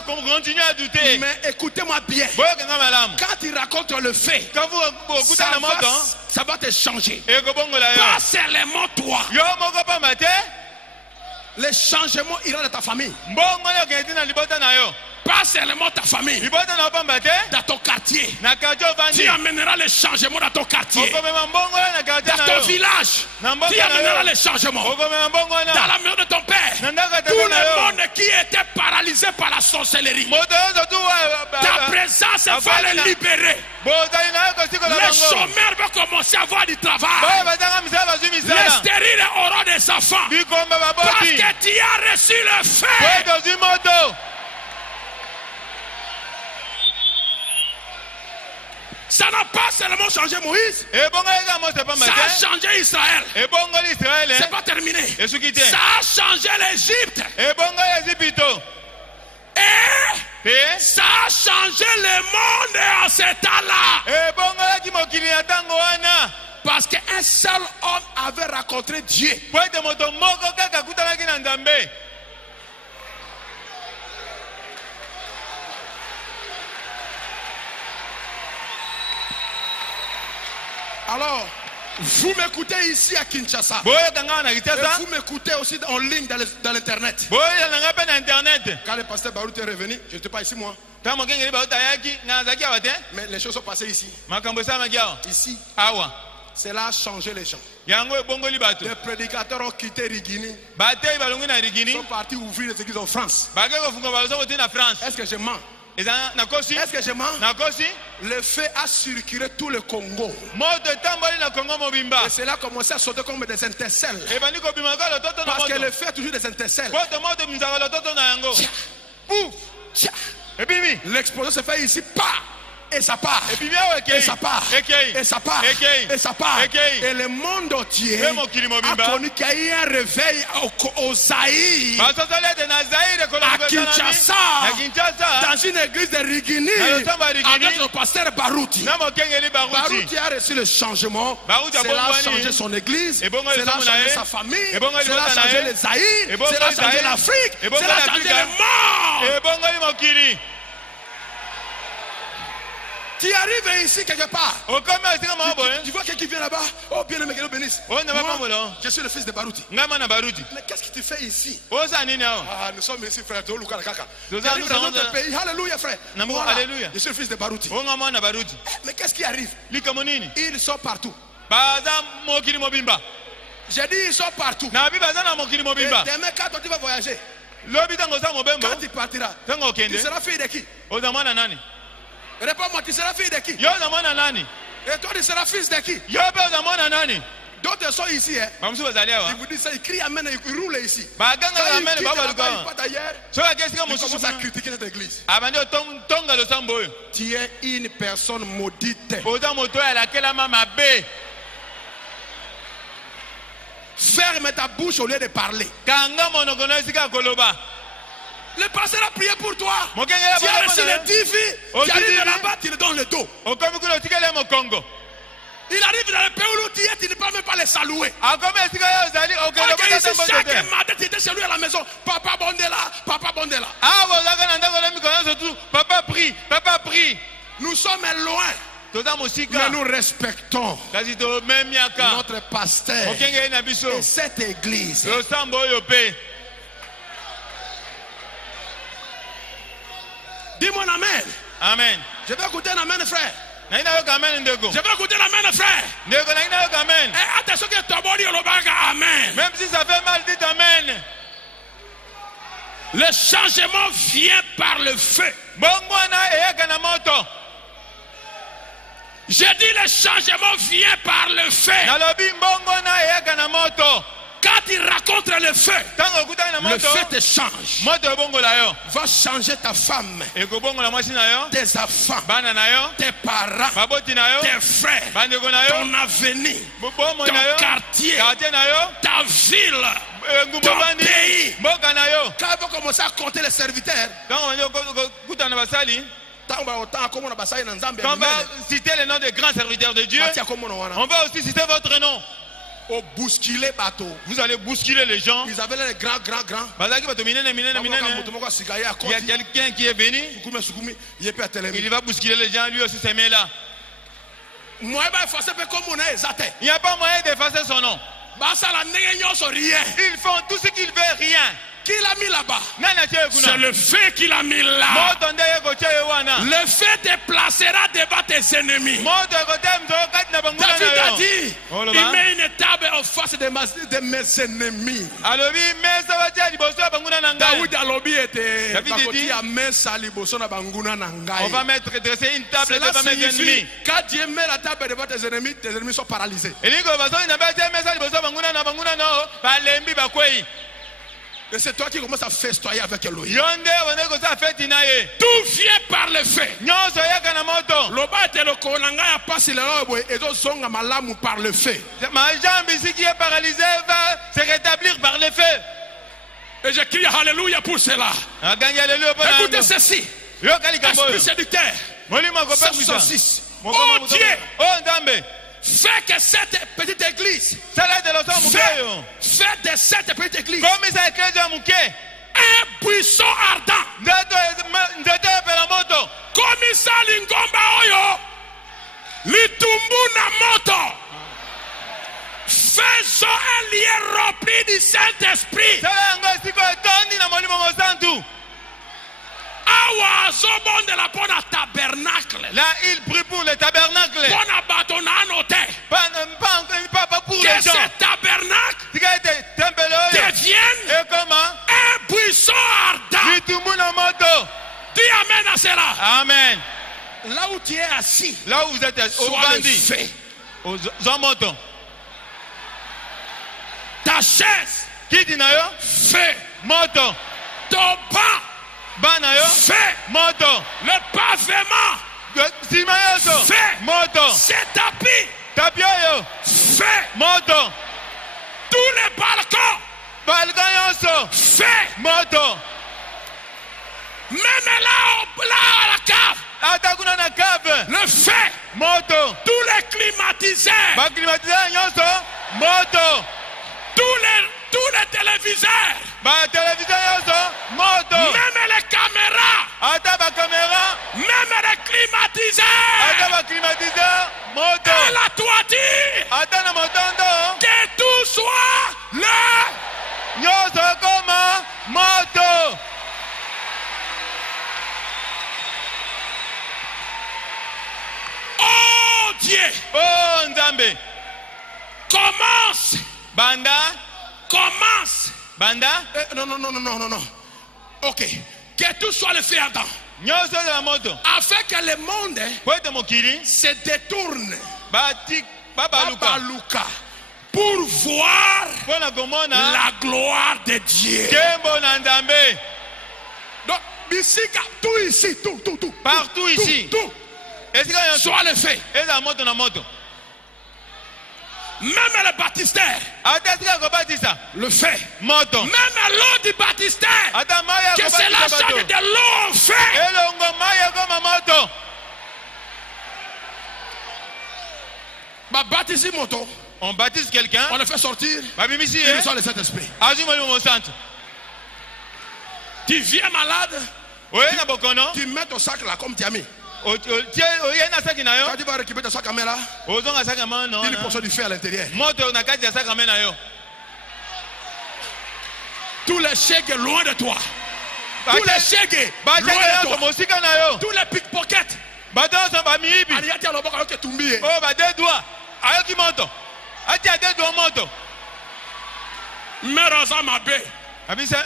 qu'on continue à douter. Mais écoutez-moi bien. Quand il raconte le fait, ça va te changer. Pas seulement toi. Le changement ira dans ta famille. Pas seulement ta famille. Dans ton quartier. Tu amèneras le changement dans ton quartier. Dans ton village. Tu amèneras le changement. Dans la maison de ton père. Tout le monde qui était paralysé par la sorcellerie, ta présence va les libérer. Les chômeurs vont commencer à avoir du travail. Les stériles auront des enfants. Parce que tu as reçu le fait. Ça n'a pas seulement changé Moïse. Ça a changé Israël. C'est pas terminé. Ça a changé l'Égypte. Et ça a changé le monde en ce temps-là. Parce qu'un seul homme avait rencontré Dieu. Alors, vous m'écoutez ici à Kinshasa. Et vous m'écoutez aussi en ligne dans l'internet. Quand le pasteur Barouti est revenu, je n'étais pas ici moi. Mais les choses sont passées ici. Ici. Cela a changé les gens. Les prédicateurs ont quitté Rigini. Ils sont partis ouvrir les églises en France. Est-ce que je mens? Est-ce que je mens? Le fait a circulé tout le Congo. Et cela a commencé à sauter comme des intercelles. Parce que le fait a toujours des intercelles. L'explosion se fait ici. Et ça part. Et ça part. Et ça part. Et ça part. Et le monde entier a connu qu'il y a eu un réveil au Zaïre, à Kinshasa, dans une église de Rigini, avec le pasteur Barouti. Barouti a reçu le changement. Cela a changé son église. Cela a changé sa famille. Cela a changé le Zaïre. Cela a changé l'Afrique. Cela a changé le monde. Tu arrives ici quelque part. Tu vois quelqu'un qui vient là-bas. Oh, bien aimé, que Dieu bénisse. Moi, je suis le fils de Barouti. Mais qu'est-ce que tu fais ici? Nous sommes ici, frère. Tu arrives dans notre pays. Alléluia, frère. Voilà. Je suis le fils de Barouti. Mais qu'est-ce qui arrive? Ils sont partout. J'ai dit ils sont partout. Et demain, quand tu vas voyager, quand tu partiras, tu seras fille de qui? Réponds-moi, tu seras fille de qui? Et toi, tu seras fils de qui? D'autres sont ici. Hein. Ils vous disent ça, ils crient amen, ils roulent ici. Quand ils quittent là-bas, ils partent ailleurs. Ils commencent à critiquer cette église. Tu es une personne maudite. Ferme ta bouche au lieu de parler. Le pasteur a prié pour toi. Tu as reçu les 10 filles. Tu arrives là-bas, tu le donnes le dos. Il arrive dans le pays où tu es, tu ne peux même pas les saluer. Chaque matin, tu étais chez lui à la maison. Papa Bondela, Papa Bondela. Papa prie, papa prie. Nous sommes loin. Mais nous respectons notre pasteur et cette église. Dis-moi un amen. Amen. Je vais écouter un amen, frère. Je vais écouter un amen, frère. Et attention que ton body est amen. Même si ça fait mal, dites amen. Le changement vient par le feu. J'ai dit le changement vient par le feu. Quand il raconte le feu te change. Va changer ta femme, tes enfants, tes parents, tes frères, ton avenir, ton quartier, ta ville, ton pays. Quand il va commencer à compter les serviteurs, quand on va citer le nom des grands serviteurs de Dieu, on va aussi citer votre nom. Vous allez bousculer les gens. Ils avaient les grands. Il y a quelqu'un qui est venu. Il va bousculer les gens. Lui aussi se met là. Il n'y a pas moyen d'effacer son nom. Ils font tout ce qu'ils veulent, rien. Qui l'a mis là-bas? C'est le feu qui l'a mis là. Le feu te placera devant tes ennemis. David a dit, il met une table en face de mes ennemis. David on va mettre dresser une table devant mes ennemis. Quand Dieu met la table devant tes ennemis sont paralysés. Et c'est toi qui commences à festoyer avec Elohim. Tout vient par le feu. Loba était le kolanga ya passe le robe et donc zonga malamu par le feu. Ma jambe ici qui est paralysée va se rétablir par le feu. Et je crie alléluia pour cela. Écoutez ceci. Esprit séducteur. 706. Oh Dieu. Oh Ndambe. Fais que cette petite église, fais de cette petite église un buisson ardent. Comme ça, l'ingomba oyo, litumbu na moto. Faisons un lien rempli du Saint-Esprit. Awa zobon de la bonne tabernacle. Là, il prie pour le tabernacle. Bonne abandonne à noter. Pas pour les gens. Que ce tabernacle devienne un buisson ardent. Dis amen à cela. Amen. Là où tu es assis, là où vous êtes assis, sois le feu. Ta chaise, feu. Moto. Ton banc, feu. Moto. Le pavement, feu. Moto. C'est tapis, feu. Moto. Tous les balcons, feu. Moto. Même là à la cave, le feu. Moto. Tous les climatiseurs, Moto. tous les téléviseurs, Moto. même les caméras, même les climatiseurs, Moto. et la toiture, que tout soit le Moto. oh Dieu. Oh Nzambe. Commence. Banda. Non. Ok. Que tout soit le feu ardent. afin que le monde se détourne pour voir la gloire de Dieu. Donc, tout ici, tout. Partout ici. Tout. Soit le fait. Même le baptistère le fait. Même l'eau du baptistère, que c'est la charge de l'eau fait. Baptiser moto. On baptise quelqu'un, on le fait sortir, il reçoit le Saint-Esprit. Tu viens malade, tu mets ton sac là comme tu as mis. Quand tu vas récupérer ton sac à main là, il y a une portion du feu à l'intérieur. Tous les chèques loin de toi. Tous les chèques loin de toi. Tous les pickpockets.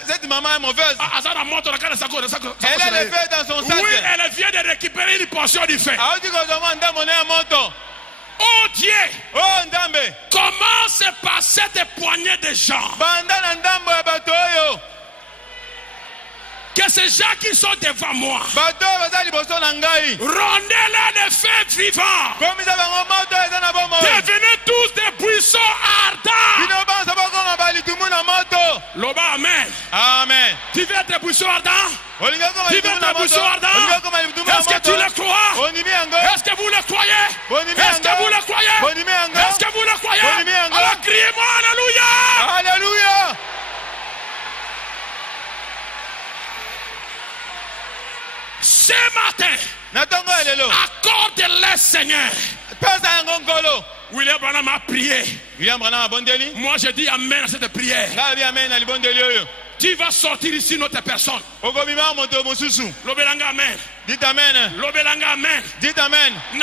Cette maman est mauvaise. Elle est faite dans son sac. Oui, elle vient de récupérer une portion du fait. Oh Dieu, comment se passe cette poignée de gens? Que ces gens qui sont devant moi, rendez-les des feux vivants. Devenez tous des buissons ardents. Loba, amen. Amen. Tu veux être buisson ardent? Tu veux être buisson ardent? Est-ce que tu le crois? Est-ce que vous le croyez? Est-ce que vous le croyez? Est-ce que vous le croyez? Alors criez-moi alléluia. Alléluia. Ce matin, accorde-les Seigneur. William Branham a prié. Moi je dis amen à cette prière. Tu vas sortir ici notre personne. Lobelanga amen. Dites amen. Lobelanga amen. Dites amen. Je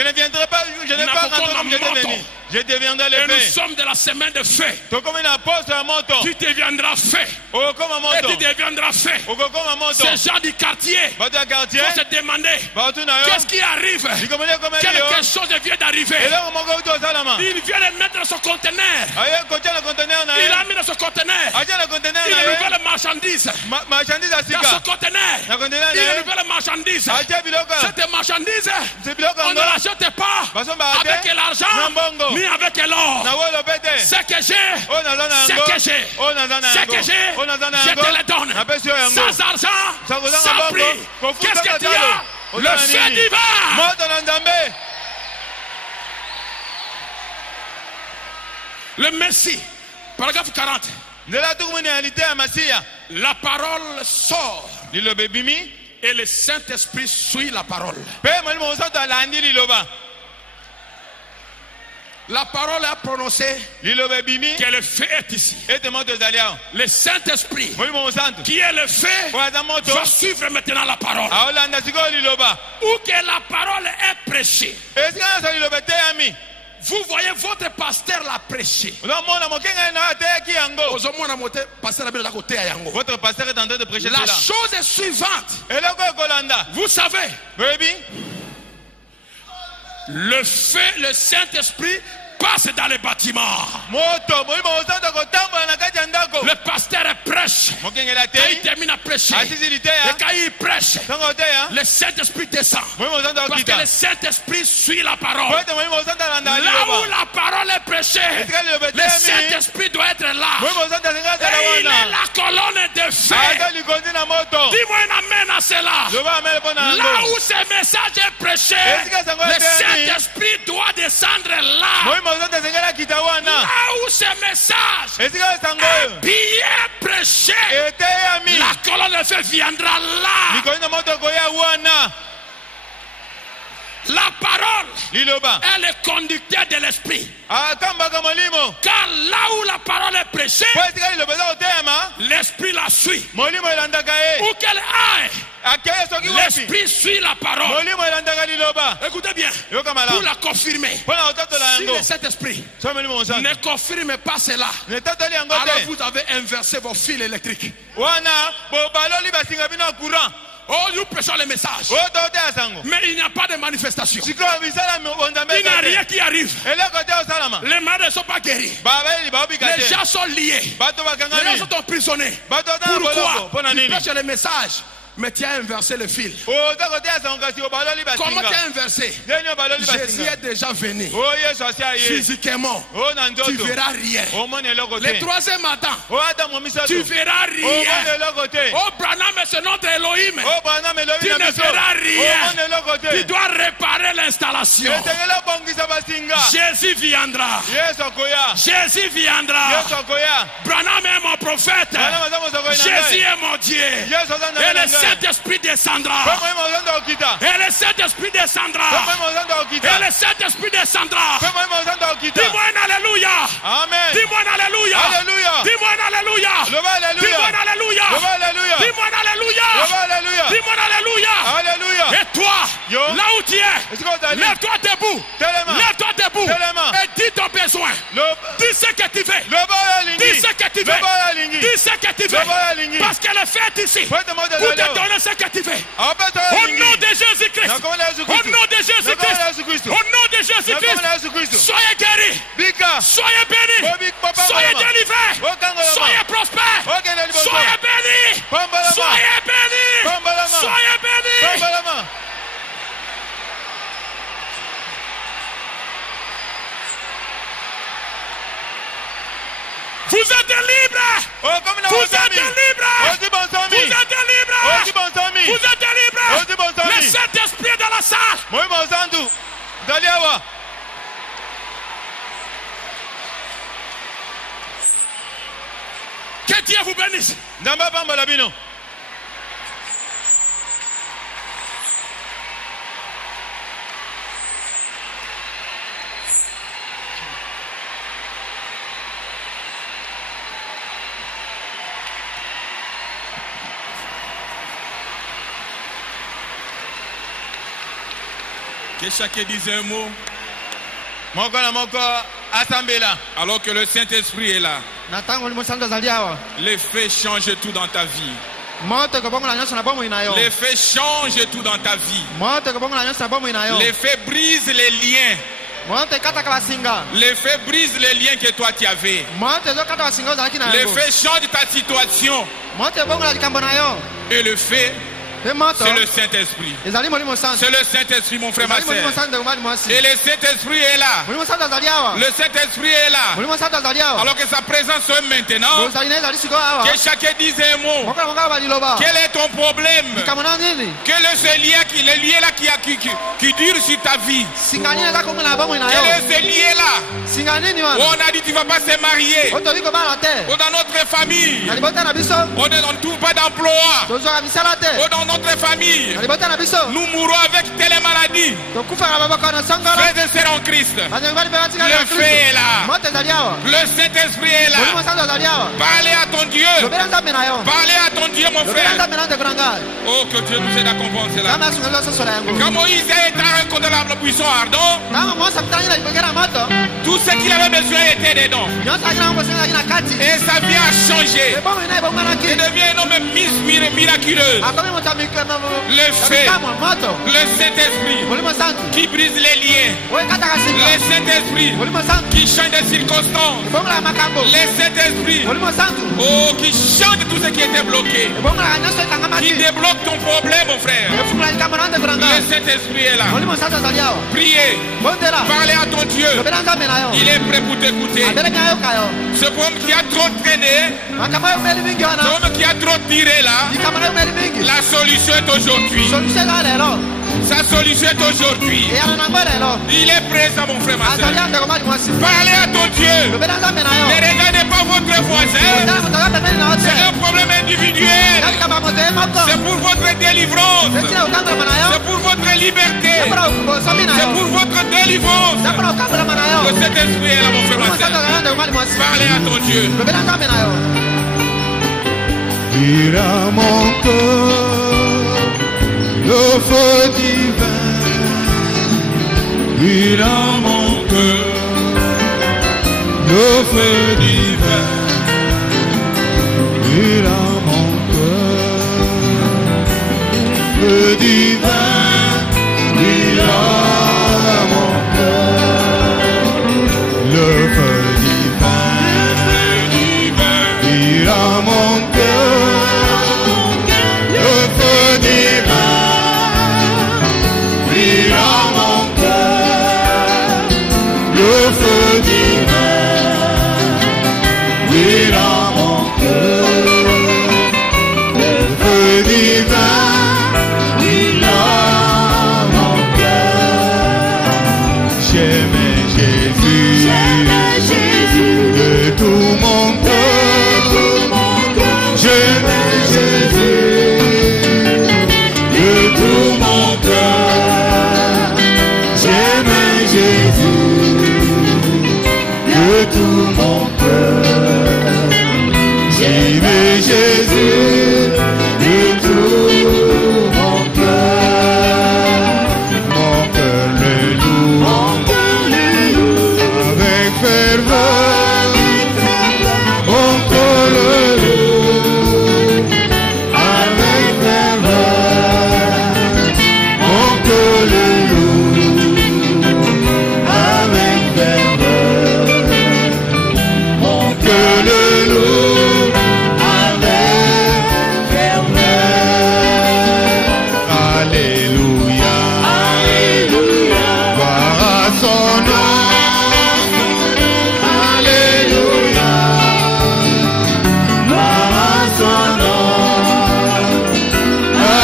ne viendrai pas, je ne vais pas rentrer comme j'étais venu. Je deviendrai le feu. Et nous feu. sommes de la semaine de feu. Tu deviendras feu. Et tu deviendras feu. Ces gens du quartier vont se demander qu'est-ce qui arrive. Quelque chose vient d'arriver. Il vient de mettre dans son conteneur. Il a mis dans son conteneur une nouvelle marchandise. Dans son conteneur une nouvelle marchandise. Cette marchandise, on ne l'achète pas avec l'argent, mais avec l'or. Ce que j'ai, je te le donne. Sans argent, sans prix. Qu'est-ce que tu as? Le feu divin. Le Messie, paragraphe 40. La parole sort et le Saint-Esprit suit la parole. La parole est prononcée que le feu est ici. Le Saint-Esprit qui est le feu va suivre maintenant la parole. Où que la parole est prêchée, vous voyez votre pasteur l'a prêché. Votre pasteur est en train de prêcher la cela. chose est suivante. Vous savez, le feu, le Saint-Esprit passe dans les bâtiments. Le pasteur prêche. Quand il termine à prêcher, et quand il prêche, le Saint-Esprit descend. Parce que le Saint-Esprit suit la parole. Là où la parole est prêchée, le Saint-Esprit doit être là. Et il est la colonne de feu. Dis-moi un amen à cela. Là où ce message est prêché, le Saint-Esprit doit descendre là. Là où ce message est bien prêché, la colonne de feu viendra là. La parole est le conducteur de l'esprit. Car là où la parole est prêchée, l'esprit la suit. Où qu'elle aille, l'esprit suit la parole. Écoutez bien, pour la confirmer. Si le Saint-Esprit ne confirme pas cela, alors vous avez inversé vos fils électriques. Oh, nous prêchons le message. Mais il n'y a pas de manifestation. Il n'y a rien qui arrive. Les malades ne sont pas guéris. Les gens sont liés. Les gens sont emprisonnés. Pourquoi? Tu prêches le message, mais tu as inversé le fil. Comment tu as inversé? Jésus est déjà venu. Physiquement, tu verras rien. Le troisième matin, tu verras rien. Oh, Branham est ce nom d'Elohim. Tu ne verras rien. Tu dois réparer l'installation. Jésus viendra. Jésus viendra. Branham est mon prophète. Jésus est mon Dieu. Et le Saint-Esprit descendra. Et le Saint-Esprit descendra. Et le Saint-Esprit descendra. Dis-moi un alléluia. Dis-moi un alléluia. Dis-moi un alléluia. Dis-moi un alléluia. Dis-moi un alléluia. Dis-moi un alléluia. Et toi, là où tu es, lève-toi debout. Lève-toi debout. Et dis ton besoin. Dis ce que tu veux. Dis ce que tu veux. Dis ce que tu veux. Parce qu'elle est faite ici. Donne ce que tu veux. Au nom de Jésus-Christ. Au nom de Jésus-Christ. Au nom de Jésus-Christ. Soyez guéris. Soyez bénis. Soyez délivrés. Soyez prospères. Soyez bénis. Soyez bénis. Soyez bénis. Vous êtes libres. Vous êtes libres. Vous êtes libres. Vous êtes libres. Le Saint-Esprit est dans la salle. Que Dieu vous bénisse. Que chacun dise un mot. Alors que le Saint-Esprit est là. L'effet change tout dans ta vie. L'effet change tout dans ta vie. L'effet brise les liens. L'effet brise les liens que toi tu avais. L'effet change ta situation. Et le fait, c'est le Saint-Esprit. C'est le Saint-Esprit, mon frère, ma soeur. Et le Saint-Esprit est là. Le Saint-Esprit est là. Alors que sa présence est maintenant. Que chacun dise un mot. Quel est ton problème? Quel est ce lien qui dure sur ta vie? Quel est ce lien-là? On a dit tu ne vas pas se marier. Ou dans notre famille, on ne trouve pas d'emploi. Ou dans notre famille, nous mourrons avec telle maladie. Frères et sœurs en Christ, le feu est là. Le Saint-Esprit est là. Parlez à ton Dieu. Parlez à ton Dieu, mon frère. Oh, que Dieu nous aide à comprendre cela. Quand Moïse est rencontré dans le buisson ardent, tout ce qu'il avait besoin était dedans. Et sa vie a changé. Il devient un homme miraculeux. Le feu, le Saint-Esprit qui brise les liens. Le Saint-Esprit qui change les circonstances. Le Saint-Esprit qui change tout ce qui était bloqué. Qui débloque ton problème, mon frère. Le Saint-Esprit est là. Priez. Parlez à ton Dieu. Il est prêt pour t'écouter. Ce homme qui a trop traîné, ce homme qui a trop tiré là, la solution est aujourd'hui. Sa solution est aujourd'hui. Il est présent, mon frère, ma soeur. Parlez à ton Dieu. Ne regardez pas votre voisin. C'est un problème individuel. C'est pour votre délivrance. C'est pour votre liberté. C'est pour votre délivrance que cet esprit est là, mon frère, ma sœur. Parlez à ton Dieu. Il a mon cœur le feu divin. Il a mon cœur le feu divin. Il a mon cœur feu divin. Il a mon cœur le feu divin. Il a mon cœur le feu divin. Il a mon cœur le feu divin. Il a mon cœur le feu divin. Il a mon cœur. J'aime Jésus de tout mon cœur. J'aime Jésus de tout mon cœur. J'aime Jésus de tout mon cœur. J'aime Jésus de tout mon cœur. Mon cœur le loue avec ferveur. Mon cœur le loue avec ferveur. Mon cœur le loue avec ferveur. Mon cœur le loue avec ferveur. Alléluia. Alléluia. Gloire à son nom. Alléluia. Gloire à son nom.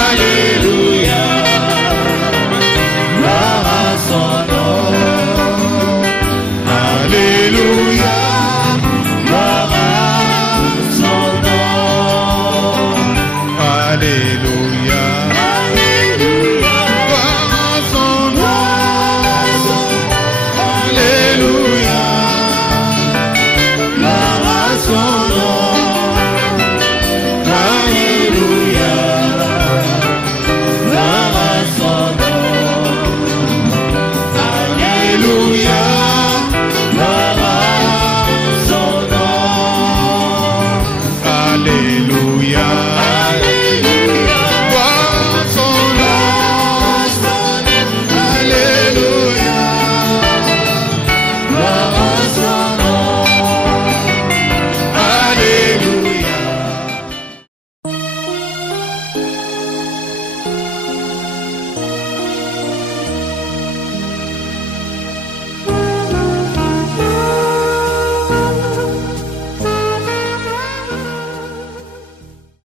Alléluia. Gloire à son nom. Alléluia. Gloire à son nom. Alléluia. Alléluia. Gloire à son nom. Alléluia. Gloire à son nom. Alléluia. Gloire à son nom. Alléluia. Gloire à son nom. Alléluia. Alléluia. Gloire à son nom. Alléluia. Gloire à son nom.